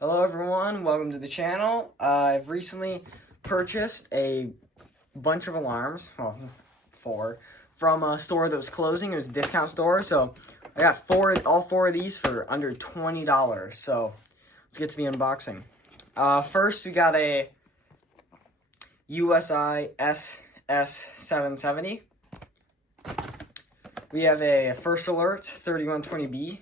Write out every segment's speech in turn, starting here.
Hello everyone, welcome to the channel. I've recently purchased a bunch of alarms, well, 4, from a store that was closing. It was a discount store, so I got all four of these for under $20. So let's get to the unboxing. First, we got a USI SS-770. We have a First Alert 3120B.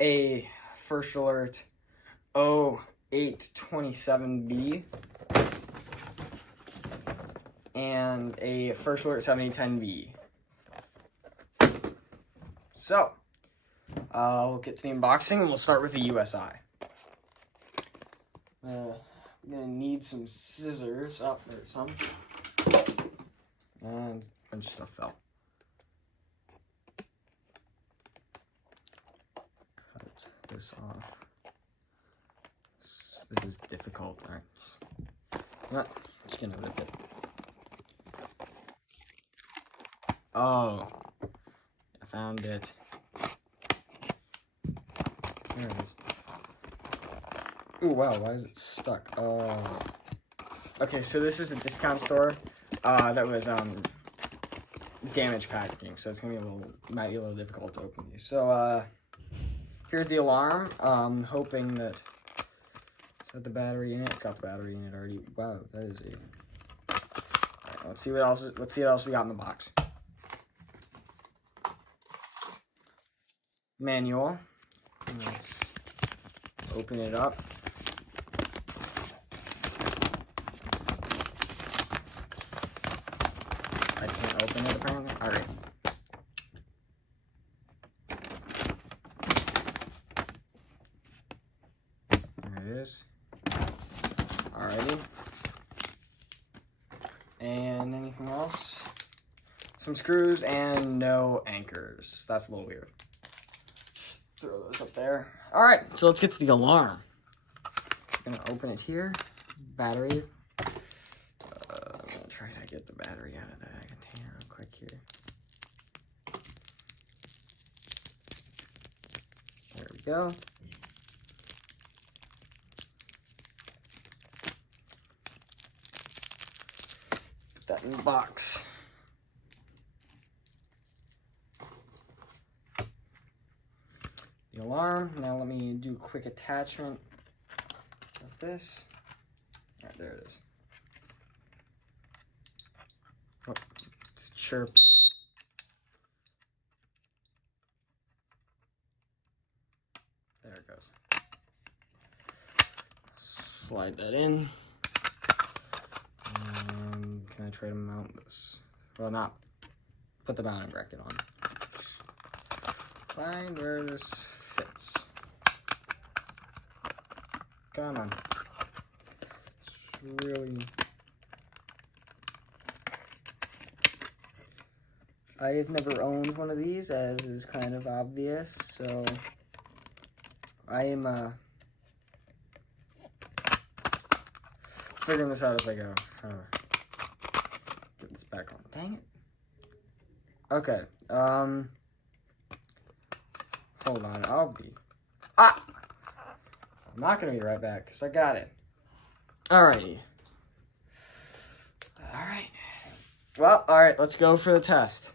A First Alert 0827B, and a First Alert 7010B. So, we'll get to the unboxing, and we'll start with the USI. I'm going to need some scissors. Oh, there's some. And a bunch of stuff fell. This off. This is difficult. All right, just gonna rip it. Oh, I found it. There it is. Ooh, wow, why is it stuck? Oh, okay. So this is a discount store that was damaged packaging, so it's gonna be might be a little difficult to open these. So here's the alarm. Hoping that it's got the battery in it. It's got the battery in it already. Wow, that is a. Alright, let's see what else. Let's see what else we got in the box. Manual. Let's open it up. I can't open it apparently. All right. Is. Alrighty. And anything else? Some screws and no anchors. That's a little weird. Throw those up there. Alright, so let's get to the alarm. I'm gonna open it here. Battery. I'm gonna try to get the battery out of that container real quick here. There we go. That in the box. The alarm. Now let me do a quick attachment of this. All right, there it is. Oh, it's chirping. There it goes. Slide that in. Can I try to mount this? Well, not put the mounting bracket on. Find where this fits. Come on. It's really. I have never owned one of these, as is kind of obvious, so I am figuring this out as I go. Get this back on. Dang it. Okay. Hold on. I'm not gonna be right back because I got it. Alrighty. Alright. Well, alright, let's go for the test.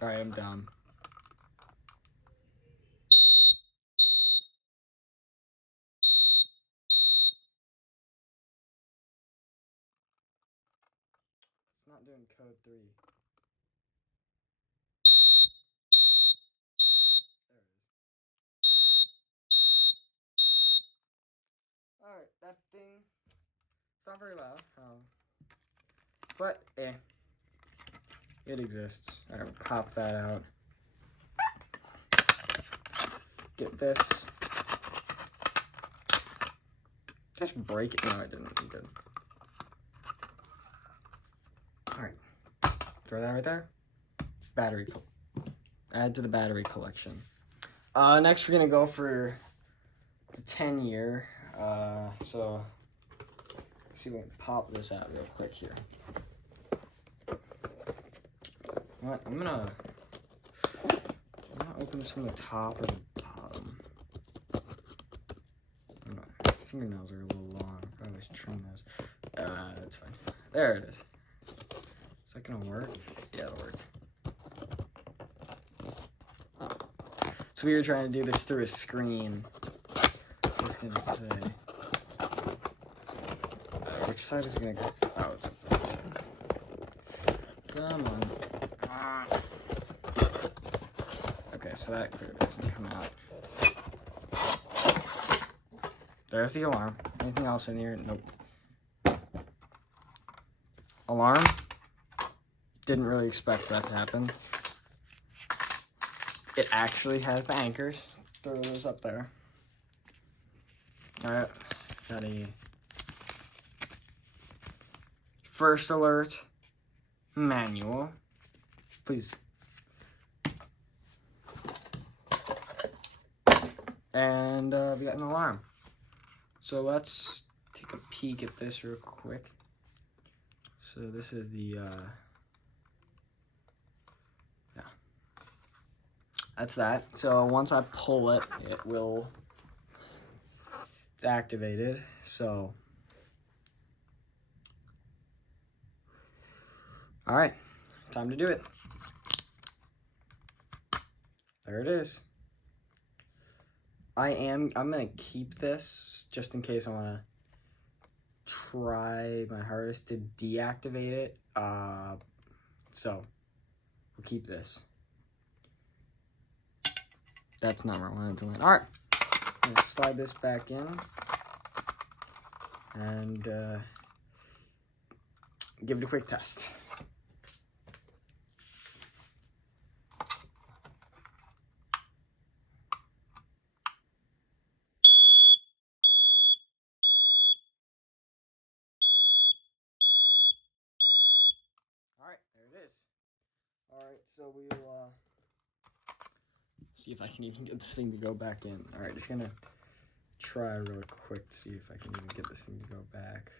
Alright, I'm done. It's not doing code 3. There it is. Alright, that thing, it's not very loud, but it exists. Alright, we'll pop that out. Get this. Just break it. No, I didn't. I'm good. Alright. Throw that right there. Battery. Add to the battery collection. Next, we're going to go for the 10-year. So, let's see if we can pop this out real quick here. What? I'm gonna open this from the top or the bottom. I don't know. Fingernails are a little long. I always trim those. It's fine. There it is. Is that gonna work? Yeah, it'll work. So we were trying to do this through a screen. Just gonna say. Which side is it gonna go? Oh, it's up that side. Come on. Okay, so that clearly doesn't come out. There's the alarm. Anything else in here? Nope. Alarm. Didn't really expect that to happen. It actually has the anchors. Throw those up there. Alright. Got a first alert manual. Please. And we got an alarm. So let's take a peek at this real quick. So this is the, yeah. That's that. So once I pull it, it will, it's activated. So, all right, time to do it. There it is. I'm gonna keep this just in case I wanna try my hardest to deactivate it. So we'll keep this. That's not where I wanted to land. All right, I'm gonna slide this back in and give it a quick test. All right, there it is. All right, so we'll see if I can even get this thing to go back in. All right, just gonna try really quick to see if I can even get this thing to go back.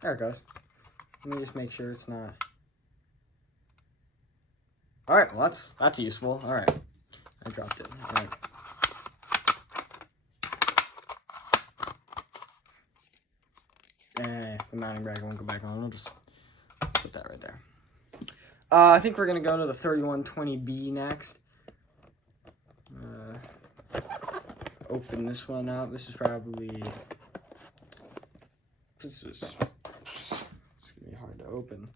There it goes. Let me just make sure it's not. All right, well that's useful. All right, I dropped it. All right. The mounting bracket won't go back on. We'll just put that right there. I think we're gonna go to the 3120B next. Open this one up. This is probably, it's gonna be hard to open.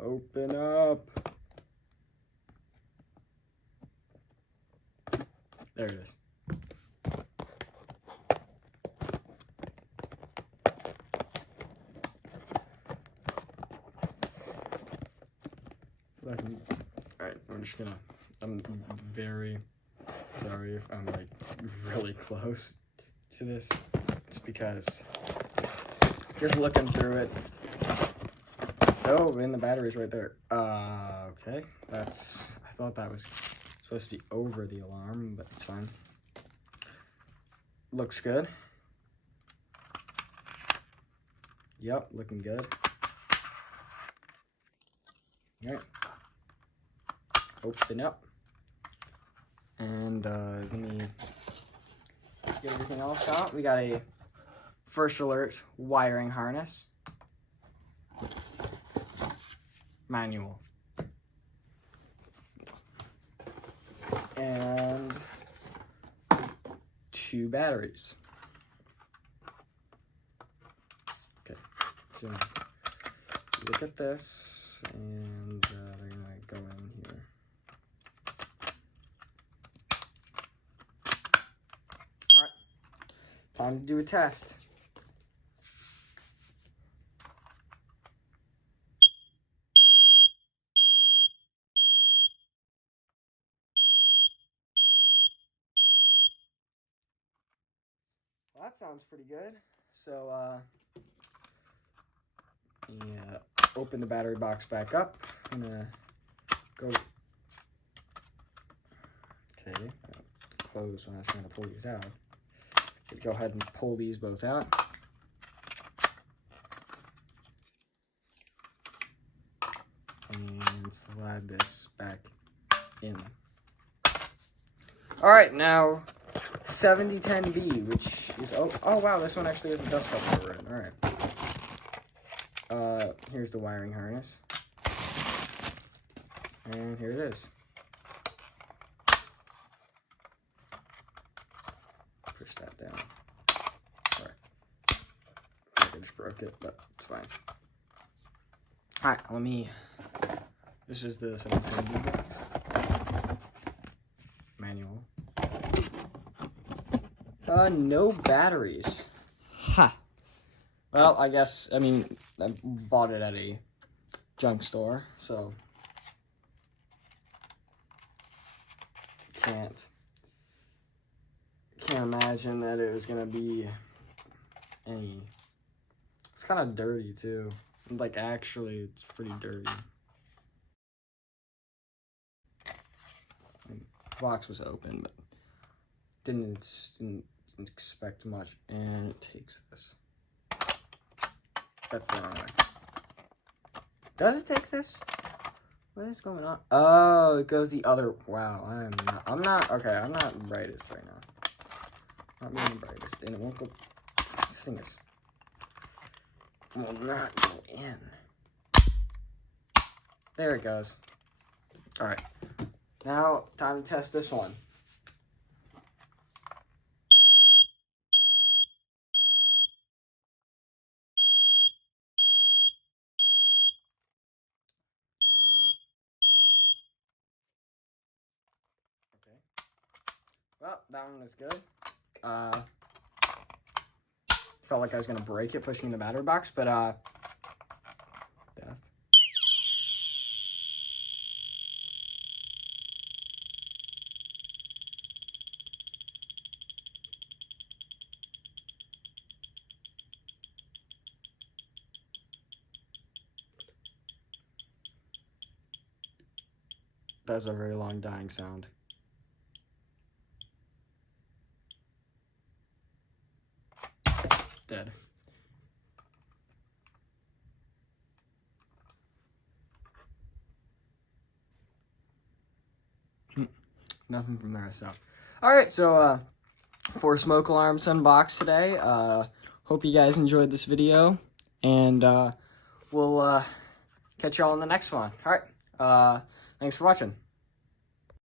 Open up. There it is. Alright, I'm just gonna, I'm very sorry if I'm like really close to this, just because just looking through it. Oh, and the battery's right there. Okay, that's, I thought that was supposed to be over the alarm, but it's fine. Looks good. Yep, looking good. Alright. Open up. And let me get everything else out. We got a first alert wiring harness. Manual. And 2 batteries. Okay, so look at this, and they're gonna go in here. All right, time to do a test. Well, that sounds pretty good. So, yeah, open the battery box back up. I'm gonna go. Okay, close when I was trying to pull these out. Go ahead and pull these both out. and slide this back in. All right, now 7010B, which is, oh wow, this one actually has a dust cover over it. All right. Here's the wiring harness. And here it is. Push that down. Sorry. I just broke it, but it's fine. Alright, this is the 770 box. Manual. No batteries. Ha. Well, I bought it at a junk store, so can't imagine that it was gonna be any. It's kind of dirty too. Like, actually, it's pretty dirty. The box was open, but didn't expect much. And it takes this. That's the wrong way. Does it take this? What is going on? Oh, it goes the other. Wow, I'm not brightest right now. Not being the brightest, and it won't go. This thing will not go in. There it goes. All right, now time to test this one. Okay. Well, that one was good. Felt like I was gonna break it pushing the battery box, but death. That's a very long dying sound. It's dead. Nothing from there, so. Alright, so, 4 smoke alarms unboxed today. Hope you guys enjoyed this video, and, we'll, catch y'all in the next one. Alright, thanks for watching.